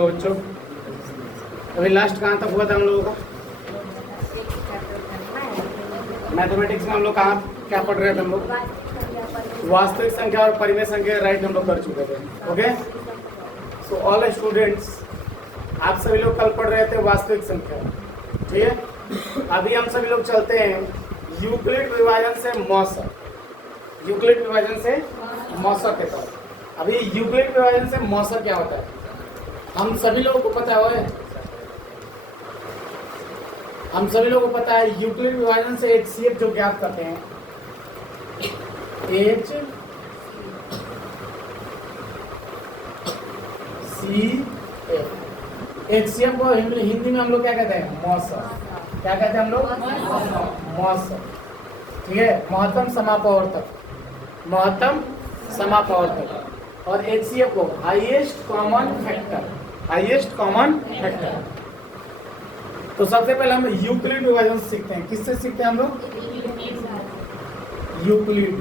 हो बच्चों? अभी लास्ट कहाँ तक हुआ था हम लोगों का? मैथमेटिक्स में हम लोग कहाँ क्या पढ़ रहे थे हम लोग? वास्तविक संख्या और परिमेय संख्या राइट हम लोग कर चुके थे। ओके, सो ऑल स्टूडेंट्स, आप सभी लोग कल पढ़ रहे थे वास्तविक संख्या, ठीक है? अभी हम सभी लोग चलते हैं यूक्लिड विभाजन से मौसक। यूक्लिड विभाजन से मौसक के तरफ। अभी यूक्लिड विभाजन से मौसक क्या होता है हम सभी लोगों को पता है। हम सभी लोगों को पता है यूक्लिड विभाजन से HCF जो ज्ञात करते हैं, HCF को हिंदी में हम लोग क्या कहते हैं? मौसक। क्या कहते हैं हम लोग? मौसक, ठीक है? महत्तम समापवर्तक, महत्तम समापवर्तक। और HCF को highest common factor, highest common factor. तो सबसे पहले हम यूक्लिड विभाजन सीखते हैं। किससे सीखते हैं हम लोग? यूक्लिड।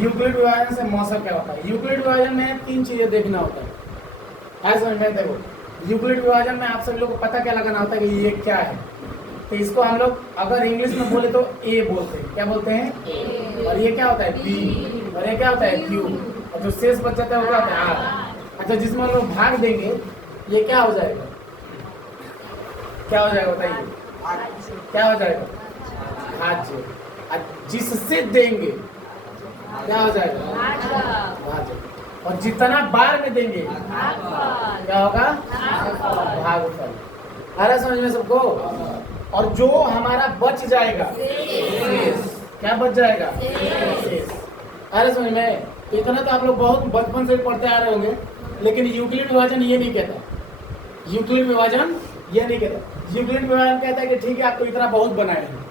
यूक्लिड विभाजन से मौसक क्या होता है? यूक्लिड विभाजन में 3 चीजें देखना होता है। समझ में? देखो, यूक्लिड विभाजन में आप सभी लोग को पता क्या लगाना होता है कि ये क्या है। तो इसको हम लोग अगर इंग्लिश में बोले तो ए बोलते हैं। क्या बोलते हैं? ए। और ये क्या होता है? बी। और ये क्या होता है? क्यू। और जो शेष बच जाता है वो क्या होता है? आर। अच्छा, जिसमें हम लोग भाग देंगे ये क्या हो जाएगा? क्या हो जाएगा बताइए? क्या हो जाएगा? भाज्य। जिससे देंगे क्या हो जाएगा? भाज्य। और जितना बार में देंगे क्या होगा? भागफल। आ रहा समझ में सबको? और जो हमारा बच जाएगा शेष, क्या बच जाएगा? शेष। आ रहा समझ में? इतना तो आप लोग बहुत बचपन से पढ़ते आ रहे होंगे, लेकिन यूक्लिड विभाजन ये नहीं कहता। यूक्लिड विभाजन ये नहीं कहता। यूक्लिड विभाजन कहता है कि ठीक है आपको इतना बहुत बनाए हैं,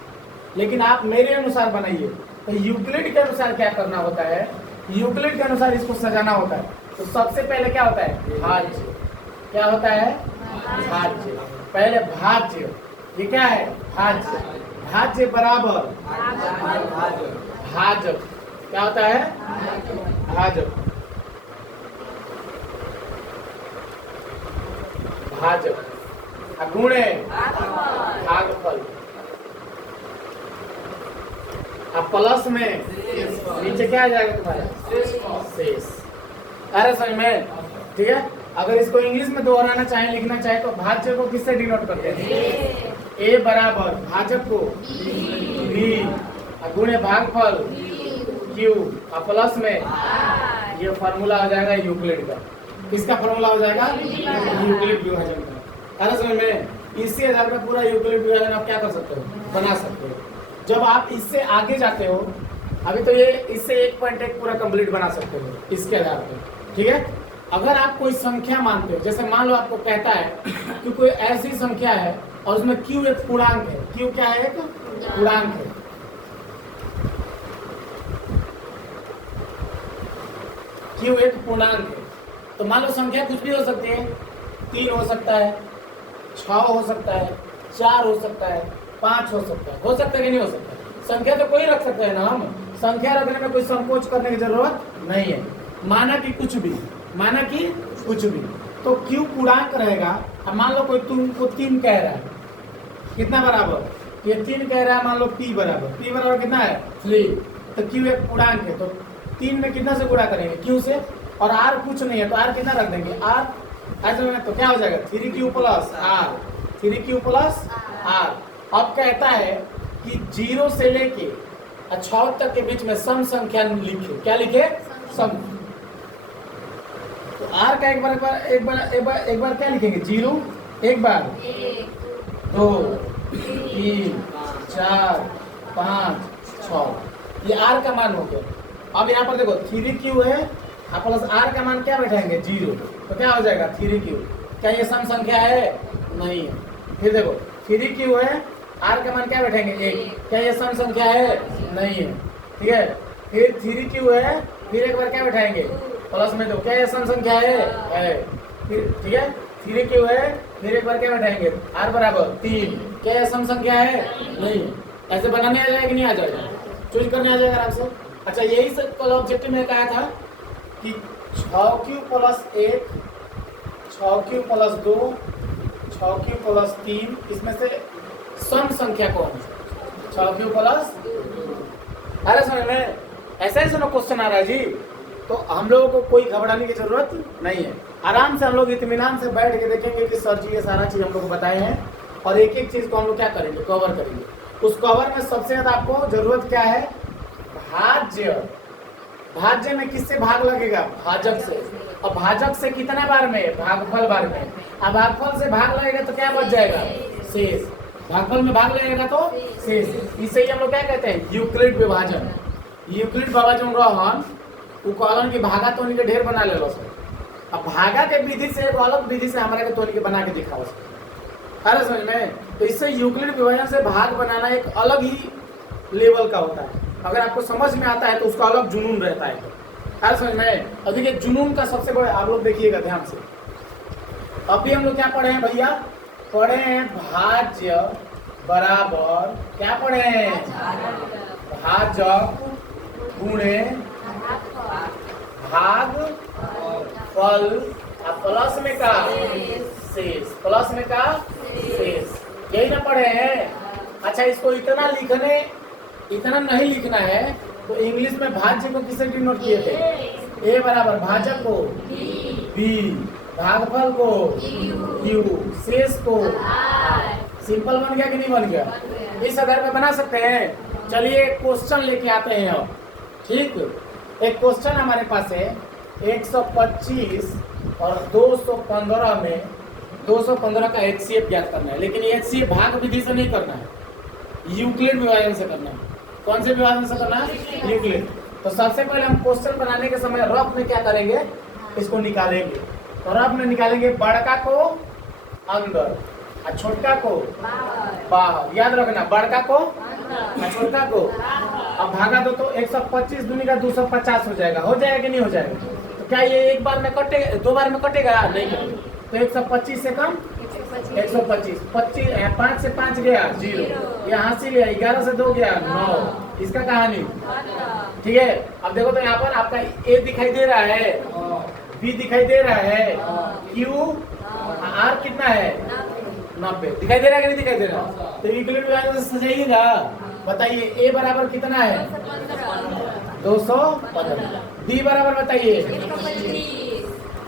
लेकिन आप मेरे अनुसार बनाइए। तो यूक्लिड के अनुसार क्या करना होता है? यूक्लिड के अनुसार इसको सजाना होता है। तो सबसे पहले क्या होता है? भाज्य। क्या होता है? भाज्य। पहले भाज्य। ये क्या है? भाज्य। भाज्य बराबर भाजक। क्या होता है? भाजक। भाजक गुणे भागफल। अब प्लस में नीचे क्या आ जाएगा तुम्हारा? शेष। अरे समझ में? ठीक है। अगर इसको इंग्लिश में दोहराना चाहे, लिखना चाहे तो भाज्य को किससे डिनोट करते हैं? ए बराबर भाजक को बी, गुणे भागफल क्यू, और प्लस में ये फॉर्मूला हो जाएगा यूक्लिड का। किसका फॉर्मूला हो जाएगा? यूक्लिड विभाजन का। अरे समझ में? इसी आधार पर पूरा यूक्लिड विभाजन आप क्या कर सकते हो? बना सकते हो। जब आप इससे आगे जाते हो, अभी तो ये इससे 1.1 पूरा कंप्लीट बना सकते हो इसके आधार पर, ठीक है? अगर आप कोई संख्या मानते हो, जैसे मान लो आपको कहता है कि कोई ऐसी संख्या है और उसमें क्यू एक पूर्णांक है। क्यू क्या है? एक पूर्णांक है। क्यू एक पूर्णांक है। तो मान लो संख्या कुछ भी हो सकती है। 3 हो सकता है, 6 हो सकता है, 4 हो सकता है, 5 हो सकता है। हो सकता है कि नहीं हो सकता? संख्या तो कोई रख सकता है ना। हम संख्या रखने में कोई संकोच करने की जरूरत नहीं है। माना कि कुछ भी, माना कि कुछ भी, तो क्यू पूर्णांक रहेगा। अब मान लो कोई तुमको 3 कह रहा है, कितना बराबर? ये 3 कह रहा है, मान लो P बराबर। P बराबर कितना है? 3। तो क्यू एक पूर्णांक है, तो 3 में कितना से गुणा करेंगे? क्यू से। और R कुछ नहीं है तो R कितना रख देंगे? R। ऐसे में तो क्या हो जाएगा? 3Q plus R। 3Q plus R। अब कहता है कि 0 से लेके 6 तक के बीच में सम संख्या लिखे। क्या लिखे? सम। तो R का एक बार क्या लिखेंगे? 0 एक बार, 2 3 4 5 6। ये R का मान हो गया। अब यहाँ पर देखो 3Q है प्लस R का मान क्या बैठाएंगे? 0। तो क्या हो जाएगा? 3Q। क्या ये सम संख्या है? नहीं है। फिर देखो 3Q है, R का मान क्या बैठाएंगे? 1। क्या ये सम संख्या है? नहीं है। ठीक है। फिर 3Q है, फिर एक बार क्या बैठाएंगे? प्लस में। दो। क्या ये सम संख्या है? फिर ठीक है। 3Q है, फिर एक बार क्या बैठाएंगे? R बराबर 3। क्या ये सम संख्या है? नहीं। ऐसे बनाने आ जाएगा कि नहीं आ जाएगा? चूज करने आ जाएगा आराम से। अच्छा, यही सब कल ऑब्जेक्टिव में कहा था कि 6q plus 1, 6q plus 2, 6q plus 3, इसमें से सम संख्या कौन है? 6q प्लस, अरे समझ में ऐसा ही सुनो क्वेश्चन आ रहा है जी। तो हम लोगों को कोई घबराने की जरूरत नहीं है, आराम से हम लोग इत्मीनान से बैठ के देखेंगे कि सर जी ये सारा चीज हम लोग को बताए हैं, और एक एक चीज को हम लोग क्या करेंगे, कवर करेंगे। उस कवर में सबसे ज्यादा आपको जरूरत क्या है? भाज्य। भाज्य में किससे भाग लगेगा? भाजक से। और भाजक से कितना बार में? भागफल बार में। अब भागफल से भाग लगेगा तो क्या बच जाएगा? शेष। भागफल में भाग लगेगा तो शेष। इसे ही हम लोग क्या कहते हैं? यूक्लिड विभाजन। यूक्लिड विभाजन रहन उ कहलन कि भागा तोनी के ढेर बना ले लो सर। अब भागा के विधि से एक अलग विधि से हमारा के तोनी के बना के दिखाओ सर। अरे समझ में? तो इससे यूक्लिड विभाजन से भाग बनाना एक अलग ही लेवल का होता है। अगर आपको समझ में आता है तो उसका अलग जुनून रहता है। अरे समझ में? और देखिए जुनून का सबसे बड़ा, आप लोग देखिएगा ध्यान से। अभी हम लोग क्या पढ़े हैं भैया? पढ़े हैं भाज्य बराबर, क्या पढ़े हैं? भाजक गुणे भाग फल, प्लस में का शेष, प्लस में का शेष, यही ना पढ़े हैं। अच्छा, इसको इतना लिखने, इतना नहीं लिखना है तो इंग्लिश में भाज्य को किसे डिनोट किए थे? ए बराबर भाजक को बी, भागफल को क्यू, शेष को आर। सिंपल बन गया कि नहीं बन गया? इस आधार पे बना सकते हैं। चलिए क्वेश्चन लेके आते हैं अब। ठीक, एक क्वेश्चन हमारे पास है 125 और 215 में 215 का HCF ज्ञात करना है, लेकिन HCF भाग विधि से नहीं करना है, यूक्लिड विभाजन से करना है। कौन से विभाजन से करना है? यूक्लिड। तो सबसे पहले हम क्वेश्चन बनाने के समय रफ में क्या करेंगे? इसको निकालेंगे। तो रफ में निकालेंगे बड़का को अंदर और छोटका को बाहर। याद रखना, बड़का को और छोटका को। अब भागा दो तो 125 दूनी का 250 हो जाएगा। हो जाएगा कि नहीं हो जाएगा? तो क्या ये एक बार में कटे, दो बार में कटेगा? नहीं कटेगा। तो 125 से कम 125, 25, 5 से 5 गया 0, यहाँ से लिया 11 से 2 गया 9। इसका कहानी ठीक है। अब देखो तो यहाँ पर आपका ए दिखाई दे रहा है, बी दिखाई दे रहा है, क्यू आर कितना है? 90। दिखाई दे रहा है कि नहीं दिखाई दे रहा? तो यूक्लिड विभाजन से सजाइएगा। बताइए ए बराबर कितना है? 215। बी बराबर बताइए,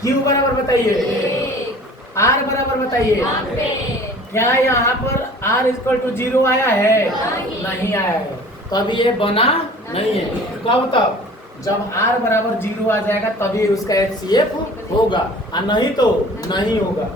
क्यू बराबर बताइए, आर बराबर बताइए। क्या यहाँ पर आर इक्वल टू 0 आया है? नहीं आया है। तो अभी ये बना नहीं है। कब तक? जब आर बराबर 0 आ जाएगा तभी उसका HCF होगा, और नहीं तो नहीं होगा।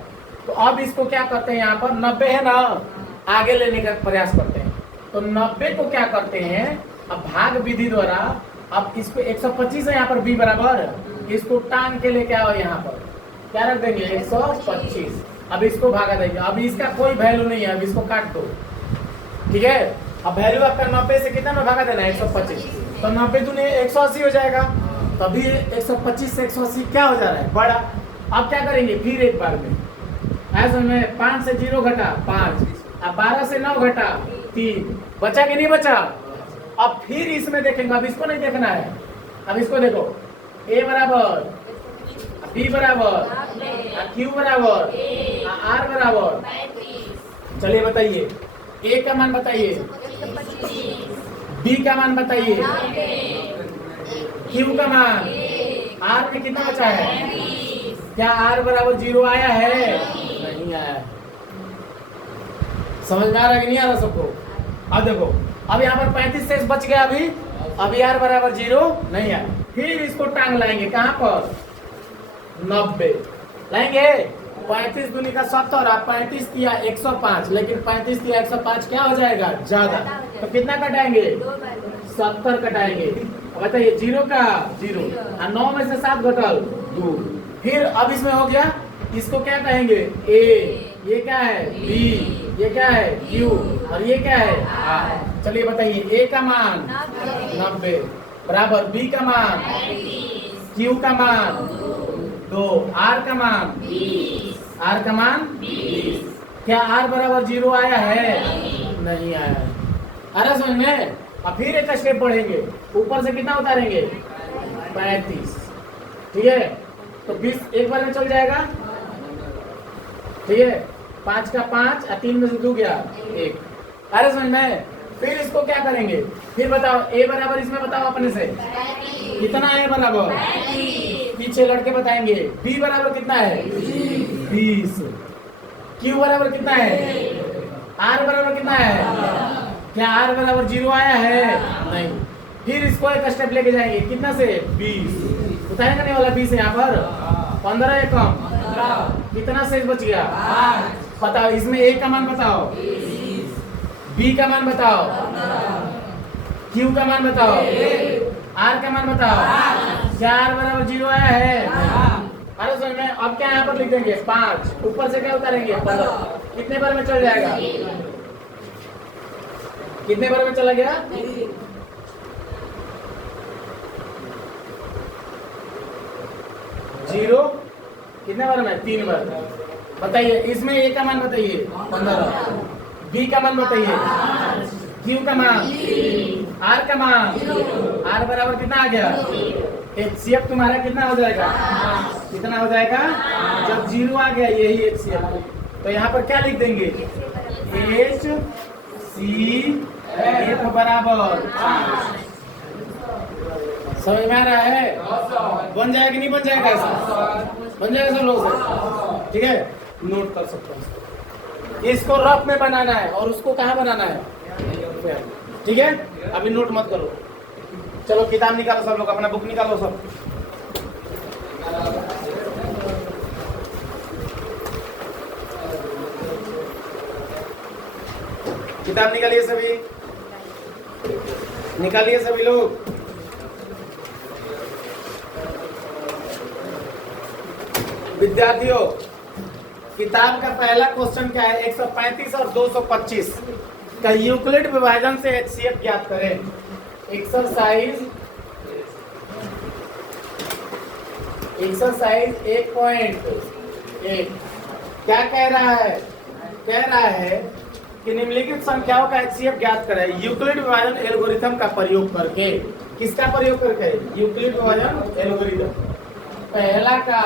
तो अब इसको क्या करते हैं? यहाँ पर 90 है ना, आगे लेने का प्रयास करते हैं। तो 90 को क्या करते हैं? अब भाग विधि द्वारा, अब इसको 125 है यहाँ पर बी बराबर, इसको टांग के लेके आओ यहाँ पर, क्या रख देंगे? 125। अब इसको भागा देंगे। अब इसका कोई वैल्यू नहीं है, अब इसको काट दो। ठीक है। अब वैल्यू आपका 90 से कितना में भागा देना है? 125। तो 90 दूनी 180 हो जाएगा। तभी 125 से 180 क्या हो जा रहा है? बड़ा। अब क्या करेंगे? फिर एक बार में ऐसे में 5 से 0 घटा 5, अब 12 से 9 घटा 3, बचा कि नहीं बचा? अब फिर इसमें देखेंगे। अब इसको नहीं देखना है, अब इसको देखो। ए बराबर, बी बराबर, क्यू बराबर, आर बराबर। चलिए बताइए, ए का मान बताइए, बी का मान बताइए, क्यू का मान, आर में कितना बचा है? क्या आर बराबर 0 आया है? नहीं आया। समझ में आ रहा कि नहीं आ रहा सबको? अब देखो, अब यहाँ पर 35 से बच गया। अभी आर बराबर 0 नहीं आया। फिर इसको टांग लाएंगे कहाँ पर? 90 लाएंगे। 35 दूनी का 70, आप 35 दिया 105, लेकिन 35 दिया 105 क्या हो जाएगा? ज्यादा। तो कितना कटाएंगे? 70 कटाएंगे। बताइए 0 का 0, और 9 में से 7 घटल 2। फिर अब इसमें हो गया, इसको क्या कहेंगे? ए, ये क्या है? बी, ये क्या है? क्यू, और ये क्या है? आर। चलिए बताइए, ए का मान 90 बराबर बी का मान, क्यू का मान 2, आर का मान 20। क्या आर बराबर 0 आया है? नहीं आया है। अरे समझ में? अब फिर एक स्टेप बढ़ेंगे, ऊपर से कितना उतारेंगे 35, ठीक है। तो 20 एक बार में चल जाएगा, ठीक है। 5 का 5 और 3 में से 2 गया 1। अरे समझ में। फिर इसको क्या करेंगे, फिर बताओ ए बराबर, इसमें बताओ अपने से कितना है बराबर, पीछे लड़के बताएंगे। बी बराबर कितना है 20। क्यू बराबर कितना है, आर बराबर कितना है, क्या आर बराबर 0 आया है, नहीं। फिर इसको एक स्टेप लेके जाएंगे, कितना से 20, उतारेंगे नहीं वाला 20 है यहाँ पर, 15 है कम, कितना शेष बच गया, बताओ। इसमें ए का मान बताओ, बी का मान बताओ, क्यू का मान बताओ, आर का मान बताओ। क्या आर बराबर 0 आया है, अरे समझ में। अब क्या यहाँ पर लिख देंगे 5, ऊपर से क्या उतारेंगे 15, कितने बार में चल जाएगा, कितने बार में चला गया, 0, कितने बार में 3 बार। बताइए इसमें ए का मान बताइए 15, बी का मान बताइए, क्यू का मान, आर का मान, आर बराबर कितना आ गया, HCF तुम्हारा कितना हो जाएगा, कितना हो जाएगा, जब 0 आ गया यही HCF। तो यहाँ पर क्या लिख देंगे HCF बराबर, समझ में आ रहा है, बन जाएगा कि नहीं बन जाएगा, ऐसा बन जाएगा सब लोग से, ठीक है। नोट कर सकते हैं, इसको रफ में बनाना है और उसको कहाँ बनाना है, ठीक है। अभी नोट मत करो, चलो किताब निकालो सब लोग, अपना बुक निकालो सब। किताब निकालिए सभी, निकालिए सभी लोग। विद्यार्थियों, किताब का पहला क्वेश्चन क्या है, 135 और 225 का यूक्लिड विभाजन से HCF ज्ञात करें। एक्सरसाइज 1.1 क्या कह रहा है, कह रहा है कि निम्नलिखित संख्याओं का HCF ज्ञात करें यूक्लिड विभाजन एल्गोरिथम का प्रयोग करके। किसका प्रयोग करके, यूक्लिड विभाजन एल्गोरिथम। पहला का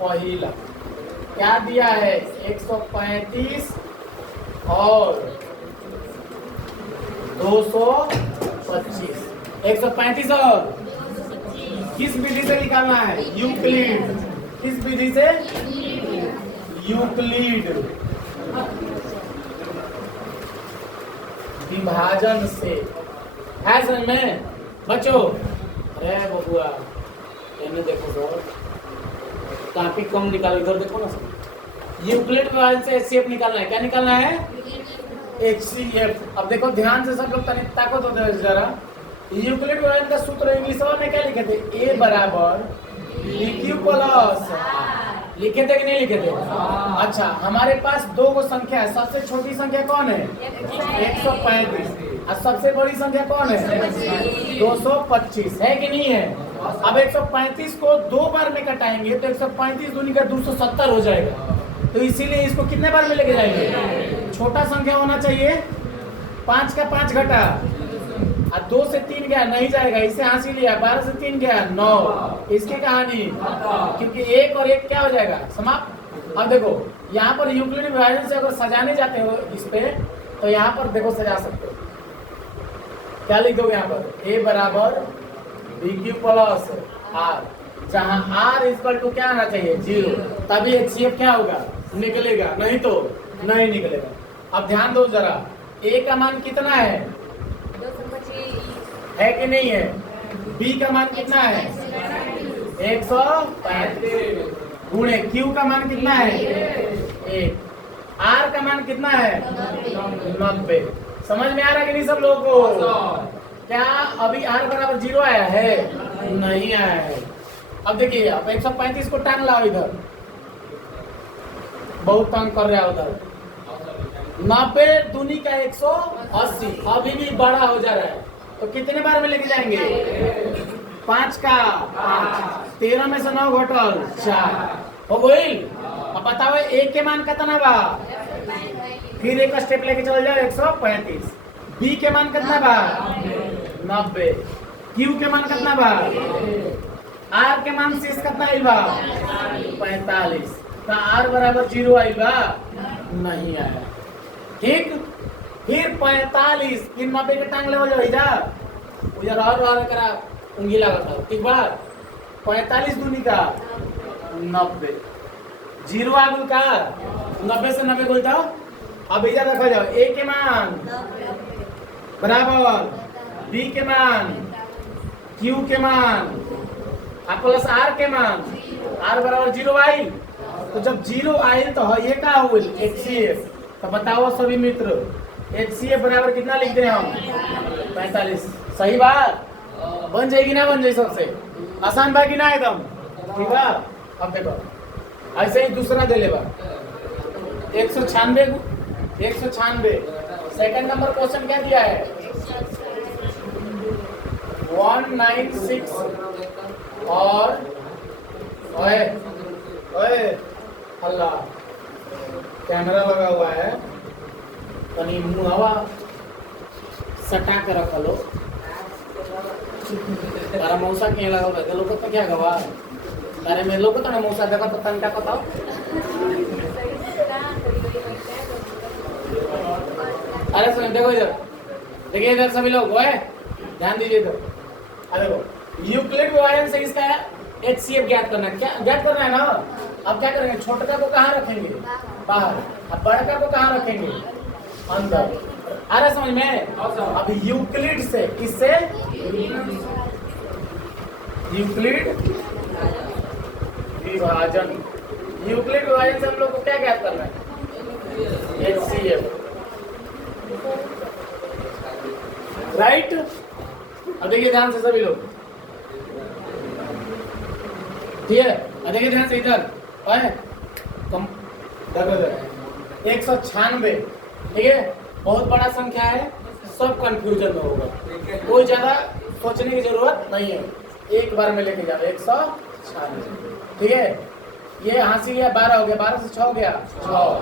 पहिला क्या दिया है 135 और 225, 135 और किस विधि से निकालना है, यूक्लिड। किस विधि से, यूक्लिड विभाजन से, है समझ में बच्चों। अरे बबुआ इन्हें देखो सर, काफी कम निकाल, इधर देखो ना सर। यूक्लिड विभाजन से HCF निकालना है, क्या निकालना है HCF। अब देखो ध्यान से सब लोग ताकत होते हैं जरा। यूक्लिड विभाजन का सूत्र इंग्लिश में क्या लिखे थे, A बराबर BQ प्लस, लिखे थे कि नहीं लिखे थे। अच्छा, हमारे पास दो गो संख्या है, सबसे छोटी संख्या कौन है 135 और सबसे बड़ी संख्या कौन है 225, है कि नहीं है। अब 135 को 2 बार में कटाएंगे तो 135 दूनी का 270 हो जाएगा। तो इसीलिए इसको कितने बार में लेके जाएंगे, छोटा संख्या होना चाहिए। 5 का 5 घटा और 2 से 3 गया, नहीं जाएगा, इसे हासिल लिया। 12 से 3 गया 9, इसकी कहानी, क्योंकि 1 और 1 क्या हो जाएगा समाप्त। अब देखो यहाँ पर यूक्लिड विभाजन से अगर सजाने जाते हो इस पे, तो यहाँ पर देखो सजा सकते हो। क्या लिख दोगे यहाँ पर, A बराबर BQ प्लस R, जहाँ R इक्वल टू क्या आना चाहिए 0, तभी HCF क्या होगा निकलेगा, नहीं तो नहीं निकलेगा। अब ध्यान दो जरा, A का मान कितना है कि नहीं है, B का मान कितना है 135 गुणे Q का मान कितना है 1, R का मान कितना है 90। समझ में आ रहा है कि नहीं सब लोगों को। क्या अभी R बराबर 0 आया है, नहीं आया है। अब देखिए आप 135 को टांग लाओ इधर, बहुत तंग कर रहा है उधर। 90 दूनी का 180, अभी भी बड़ा हो जा रहा है। तो कितने बार में लेके जाएंगे 5 का 5, 13 में से 9 घटल 4 हो गई। अब बताओ एक के मान कितना बा, फिर एक स्टेप लेके चल जाओ 135, बी के मान कितना बा 90, क्यू के मान कितना बा, आर के मान शेष कितना आइल बा 45। तो आर बराबर 0 आइल बा नहीं आया। ठीक, फिर 45 फिर 90 के टांग ले हो जा उधर और करा उंगली लागत है। ठीक बा 45 दूनी का 90, 0 आगुल का 90 से 90 बोलता। अब इधर रखा जाओ ए के मान बराबर बी के मान क्यू के मान प्लस आर के मान, आर बराबर 0 आई। तो जब 0 आई तो ये का हो HCF। तो बताओ सभी मित्र HCF बराबर कितना लिखते हैं हम 45। सही बात बन जाएगी ना, बन जाए सबसे आसान बा कि ना एकदम। ठीक बा। अब देखो ऐसे ही दूसरा दे लेबा 196 सेकंड नंबर क्वेश्चन क्या दिया है 196 और ओए ओए अल्लाह कैमरा लगा हुआ है कहीं मुहावा सटा के रख लो। तारा मौसा के लगा हुआ है लोग तो क्या गवा तारे में लोग तो ना मौसा देखो तो तनका बताओ। अरे सुन देखो इधर, देखिए इधर सभी लोग ओए ध्यान दीजिए इधर। अरे देखो यूक्लिड विभाजन से इसका HCF ज्ञात करना, क्या ज्ञात करना है ना। अब क्या करेंगे छोटका को कहाँ रखेंगे बाहर, अब बड़का को कहाँ रखेंगे अंदर। आ रहा समझ में। अब यूक्लिड से किससे यूक्लिड विभाजन, यूक्लिड विभाजन से हम लोग को क्या ज्ञात करना है HCF राइट। अब देखिए ध्यान से सभी लोग, ठीक है। अब देखिए ध्यान से इधर कम 196, ठीक है बहुत बड़ा संख्या है, सब कंफ्यूजन में होगा, कोई ज्यादा सोचने की जरूरत नहीं है, एक बार में लेके जाओ 196। ठीक है ये हासिल लिया 12 हो गया, 12 से 6 हो गया 6,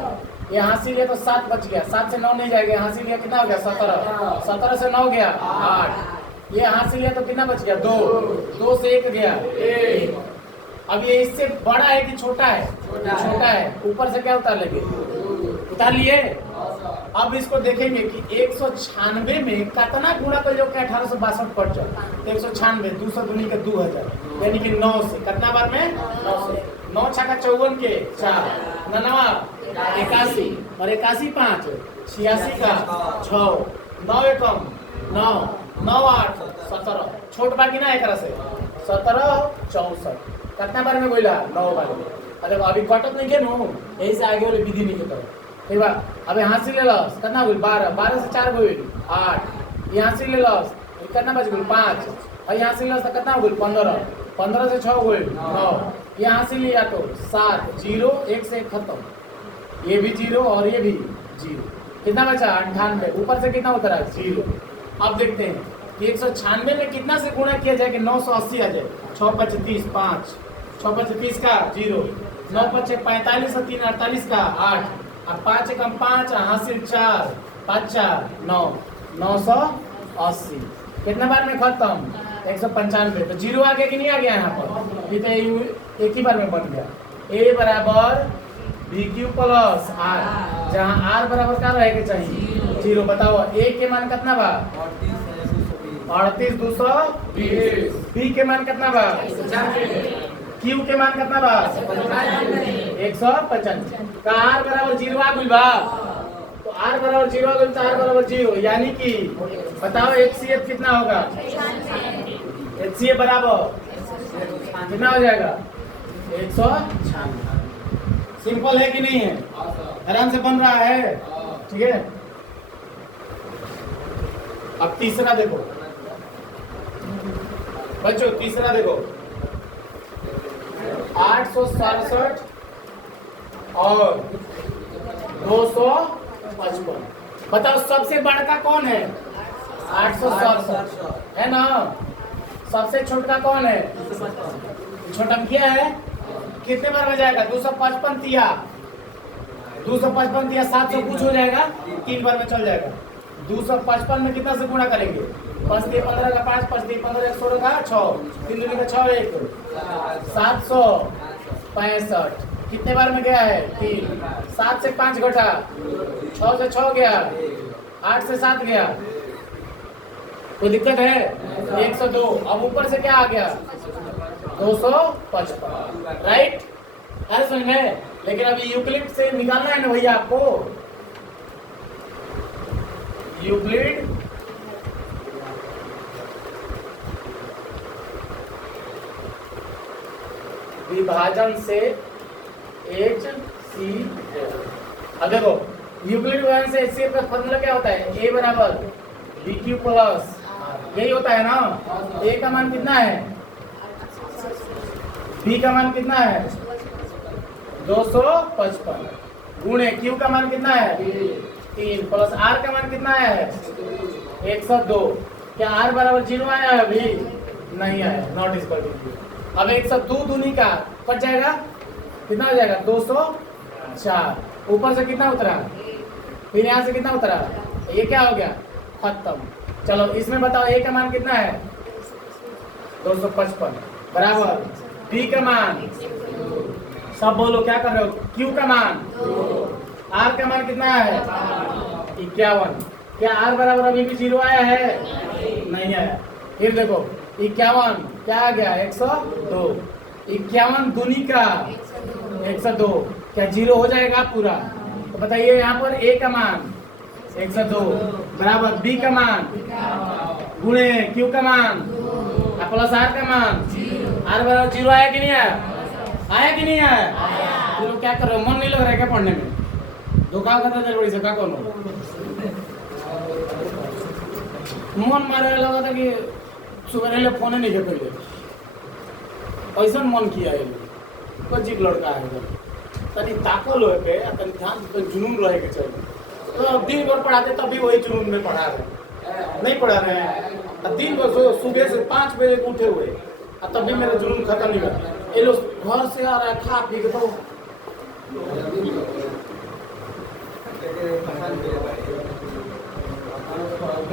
ये हासिल लिया तो 7 बच गया, 7 से 9 नहीं जाएगा, हासिल लिया कितना हो गया 17, 17 से 9 गया 8, ये हासिल लिया तो कितना बच गया 2, 2 से 1 गया 1। अब ये इससे बड़ा है कि छोटा है, छोटा है, ऊपर से क्या उतार लेंगे, उतार लिए। अब इसको देखेंगे कि 196 में कितना गुणा कर जो 1862 पड़ जाए, 196 200 दूनी के 2000 यानी कि 9 से कितना बार में 9 से 9 छक्का 54 के 4 9 81 और 81 5 86 का 6 9 एकम 9 9 8 17 छोट बाकी ना एक से 17 64 कितना बार में बोला 9 बार में। अरे अभी कटत नहीं के नो यही से आगे वाले विधि नहीं के तरह। ठीक बा अब यहाँ से ले लॉस कितना बोल 12, 12 से 4 बोल 8, यहाँ से ले लॉस कितना बच बोल 5 और यहाँ से ले लॉस कितना बोल 15, 15 से 6 बोल 9, यहाँ से लिया तो 7 0 1 से 1 खत्म, ये भी 0 और ये भी 0, कितना बचा 98, ऊपर से कितना उतरा 0। अब देखते हैं कि 196 में कितना से गुणा किया जाए कि 980 आ जाए, 6 5 30 5 6 5 30 का 0, 9 5 45 और 3 48 का 8, अब 5 एकम 5 हासिल 4 5 4 9 980 कितना बार में खत्म 195। तो 0 आ गया कि नहीं आ गया यहाँ पर, ये तो एक ही बार में बन गया। A बराबर BQ प्लस R, जहाँ R बराबर क्या रहेगा चाहिए 0। बताओ A के मान कितना बा 38 220, B के मान कितना बा Q के मान कितना बा 155 का R बराबर 0 आ गई बा। तो R बराबर 0 आ गई तो R बराबर 0 यानी कि बताओ HCF कितना होगा, HCF बराबर कितना हो जाएगा 196। सिंपल है कि नहीं है, आराम से बन रहा है। ठीक है अब तीसरा देखो बच्चों, तीसरा देखो 867 और 255। बताओ सबसे बड़का कौन है 867 है ना, सबसे छोटा कौन है छोटा क्या है, कितने बार में जाएगा 255 तिया 255 तिया 700 कुछ हो जाएगा, 3 बार में चल जाएगा 255 में कितना से गुणा करेंगे? 5 3 15 का 5, 5 3 15 16 का 6, 3 दूनी का 6 1 765। कितने बार में गया है? 3। 7 से 5 घटा, 6 से 6 गया, 8 से 7 गया। कोई दिक्कत है? 102। अब ऊपर से क्या आ गया? 255, राइट? अरे समझ में? लेकिन अभी यूक्लिड से निकालना है ना भैया आपको। यूक्लिड विभाजन से HCF। अब देखो यूक्लिड विभाजन से HCF का फॉर्मूला क्या होता है? A बराबर BQ प्लस, यही होता है ना। A का मान कितना है? B का मान कितना है? 255 गुणे Q का मान कितना है? 3 प्लस R का मान कितना है? 102। क्या R बराबर 0 आया है? अभी नहीं आया, नॉट इक्वल टू 0। अब 102 दूनी का कट जाएगा, कितना हो जाएगा? 204। ऊपर से कितना उतरा? फिर यहाँ से कितना उतरा? ये क्या हो गया? खत्म। चलो इसमें बताओ A का मान कितना है? 255 बराबर B का मान, सब बोलो क्या कर रहे हो? Q का मान, R का मान कितना है? 51। क्या R बराबर अभी भी 0 आया है? नहीं आया। फिर देखो 51 क्या आ गया? 102। 51 दूनी का 102, क्या 0 हो जाएगा पूरा? तो बताइए यहाँ पर A का मान 102 बराबर B का मान गुणे Q का मान प्लस R का मान। R बराबर 0 आया कि नहीं आया? आया कि नहीं आया? तुम लोग क्या कर रहे हो? मन नहीं लग रहा है क्या पढ़ने में? धोखा खाता चल बड़ी से क्या करो? मन मारे लगा था कि सुबह फोन नहीं कर ऐसा मन किया है। कोई लड़का है तनी ताकल हो के तनी ध्यान जुनून रहे के चाहिए। तो अब दिन भर पढ़ाते तब भी वही जुनून में पढ़ा रहे, नहीं पढ़ा रहे हैं। दिन भर सुबह से 5 बजे उठे हुए तब भी मेरा जुनून खत्म नहीं हुआ। ये लोग घर से आ रहा है खा पी के, तो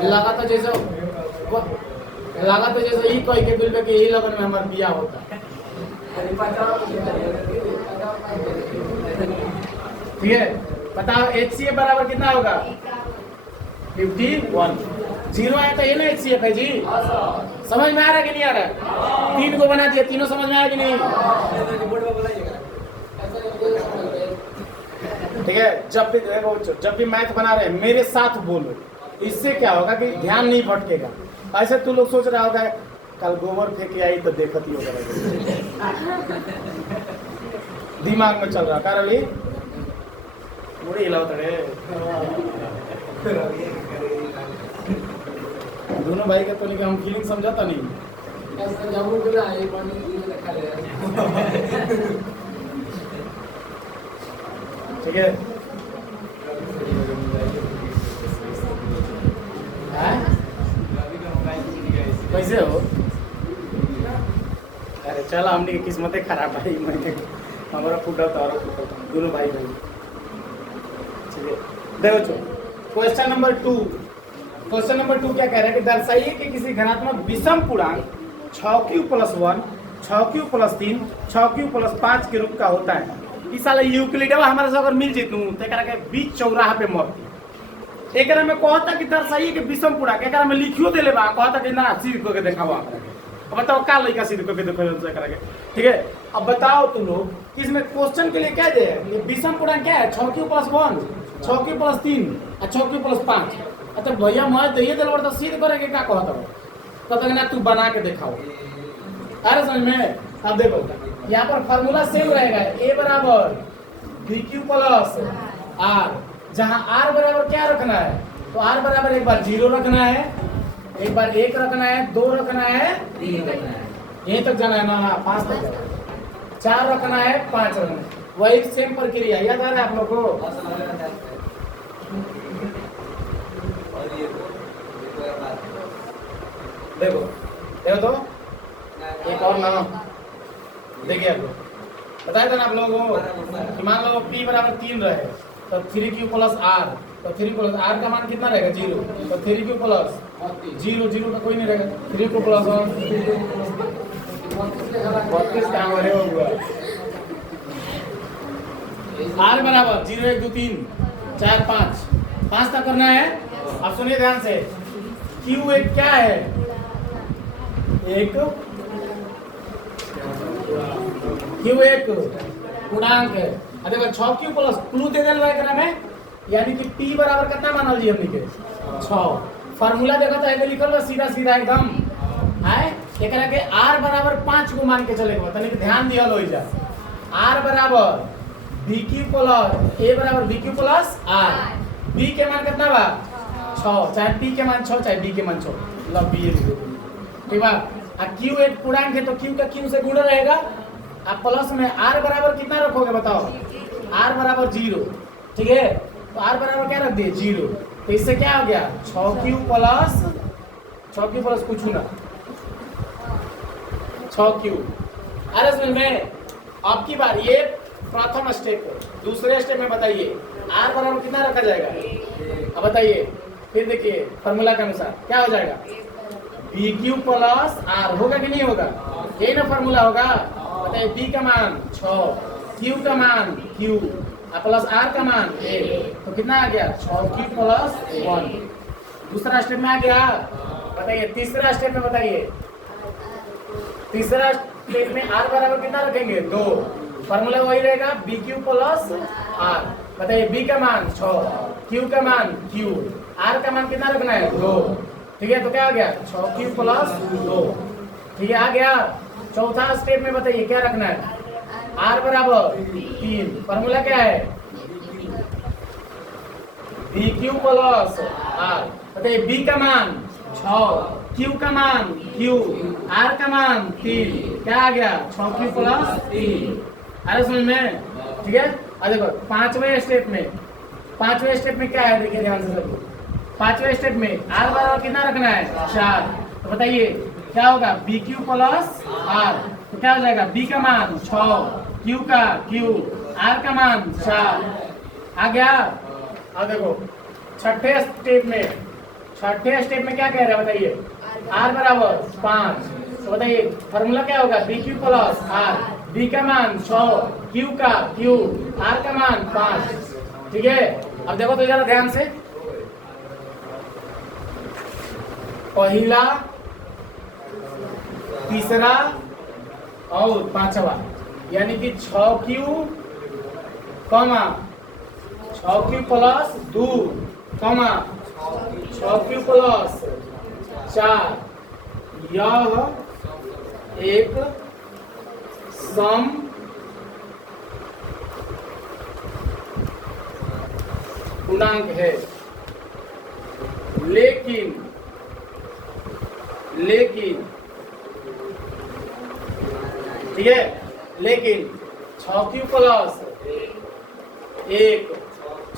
लगा तो जैसे ही कह के दिल पे कि यही लगन में हमारा बियाह होता है। ठीक है, बताओ HCF बराबर कितना होगा? 51। 0 आया तो ये ना HCF है जी। समझ में आ रहा है कि नहीं आ रहा है? 3 को बना दिया, तीनों समझ में आया कि नहीं? ठीक है, जब भी मैथ बना रहे हैं मेरे साथ बोलो, इससे क्या होगा कि ध्यान नहीं भटकेगा। ऐसे तू लोग सोच रहा होगा कल गोबर फेंक आई तो देखत ही होगा, दिमाग में चल रहा कार अभी मुड़ी हिलाओ तड़े। दोनों भाई का तो नहीं, हम फीलिंग समझाता नहीं। ठीक है, कैसे हो? अरे चल हमने किस्मत खराब भाई, मैंने हमारा फूटा था दोनों भाई भाई। ठीक है, देखो क्वेश्चन नंबर 2। क्वेश्चन नंबर 2 क्या कह रहा है कि दर्शाइए कि किसी धनात्मक विषम पूर्णांक 6q + 1, 6q + 3, 6q + 5 के रूप का होता है। इस साल यूक्लिडवा हमारे से अगर मिल जेतू तो एकरा के बीच चौराहा पे मरती। एकरा में कहता कि दर्शाइए कि विषम पूर्णांक, एकरा में लिखियो देले बा, कहता कि ना सीध को के दिखाओ आप। अब बताओ का लड़का सीध को के दिखाओ एकरा के। ठीक है, अब बताओ तुम लोग कि इसमें क्वेश्चन के लिए क्या दे? विषम पूर्णांक क्या है? 6q + 1, 6q + 3 और 6q + 5। अच्छा भैया मैं तो ये दिल तो सीध करे के क्या कहता हूँ? कहता कि ना तू बना के दिखाओ। अरे समझ में? अब देखो यहाँ पर फॉर्मूला सेम रहेगा, A बराबर BQ + R, जहाँ R बराबर क्या रखना है? तो R बराबर एक बार 0 रखना है, एक बार 1 रखना है, 2 रखना है, 3 रखना है, यहीं तक जाना है ना? 5 तक जाना है, 4 रखना है, 5 रखना है। वही सेम प्रक्रिया याद आ रहा है आप लोग को? देखो देखो तो एक और ना देखिए आप लोग बताया था ना आप लोगों को कि मान लो P बराबर 3 रहे तो 3q + R तो 3 प्लस आर का मान कितना रहेगा 0, तो 3 क्यू प्लस 0, 0 का कोई नहीं रहेगा, 3 क्यू प्लस 32 कहाँ हो रहे होगा। आर बराबर 0 1 2 3 4 5 तक करना है। अब सुनिए ध्यान से, क्यू एक क्या है, एक क्यू एक पूर्णांक है। देखो 6 क्यू प्लस क्लू दे देना है में, यानी कि p बराबर कितना मानल जी हमने के 6। फार्मूला देखा तो है लिखल बा सीधा सीधा एकदम है। एकरा के r बराबर 5 को मान के चले गो, तनिक ध्यान दिया लो इजा। r बराबर bq प्लस a बराबर bq प्लस r, b के मान कितना बा 6, चाहे p के मान 6 चाहे b के मान 6, मतलब b लिख दो ठीक बा। आ q एक पूर्णांक है तो q का q से गुणा रहेगा। आप प्लस में r बराबर कितना रखोगे बताओ, r बराबर 0, ठीक है। तो r बराबर क्या रख दिए 0, तो इससे क्या हो गया 6q प्लस कुछ ना 6q। अरे समझ में, अब की बार ये प्रथम स्टेप। दूसरे स्टेप में बताइए r बराबर कितना रखा जाएगा, अब बताइए फिर देखिए फॉर्मूला के अनुसार क्या हो जाएगा, bq प्लस r होगा कि नहीं होगा, यही ना फॉर्मूला होगा। बताइए b का मान 6, q का मान q प्लस r का मान a, तो कितना आ गया 6q प्लस 1। दूसरा स्टेप में आ गया। बताइए तीसरा स्टेप में बताइए, तीसरा स्टेप में r बराबर कितना रखेंगे 2, फॉर्मूला वही रहेगा bq प्लस r। बताइए b का मान 6, q का मान q, r का मान कितना रखना है 2, ठीक है। तो क्या आ गया 6q प्लस 2, ठीक है आ गया। चौथा स्टेप में बताइए क्या रखना है, r बराबर 3, फॉर्मूला क्या है bq प्लस r। बताइए b का मान 6, q का मान q, r का मान 3, क्या आ गया 6q प्लस 3। अरे समझ में, ठीक है। अब देखो पांचवें स्टेप में क्या है, देखिए ध्यान से सब। पांचवें स्टेप में r बराबर कितना रखना है 4, तो बताइए क्या होगा bq प्लस r, तो क्या हो जाएगा b का मान 6, q का q, r का मान 4 आ गया। अब देखो छठे स्टेप में क्या कह रहा है बताइए, r बराबर 5, तो बताइए फॉर्मूला क्या होगा bq प्लस r, b का मान 6, q का q, r का मान 5, ठीक है। अब देखो तो जरा ध्यान से, पहला तीसरा और पांचवा, यानी कि 6q प्लस 2 6q प्लस 4, यह एक सम पूर्णांक है, लेकिन ठीक है, लेकिन 6q plus 1,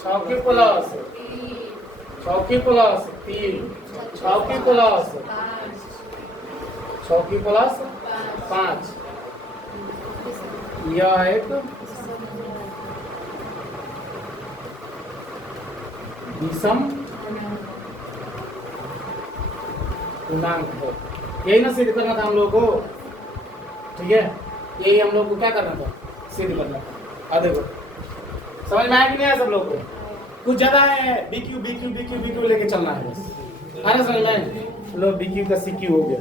6q plus 3, 6q plus 5, यह एक विषम पूर्णांक है। यही ना सिद्ध करना था हम लोग को, ठीक है। यही हम लोग को क्या करना था, सिद्ध करना था। देखो समझ में आया कि नहीं आया सब लोग को, कुछ ज्यादा है BQ लेके चलना है बस। अरे समझ में लो BQ का CQ हो गया।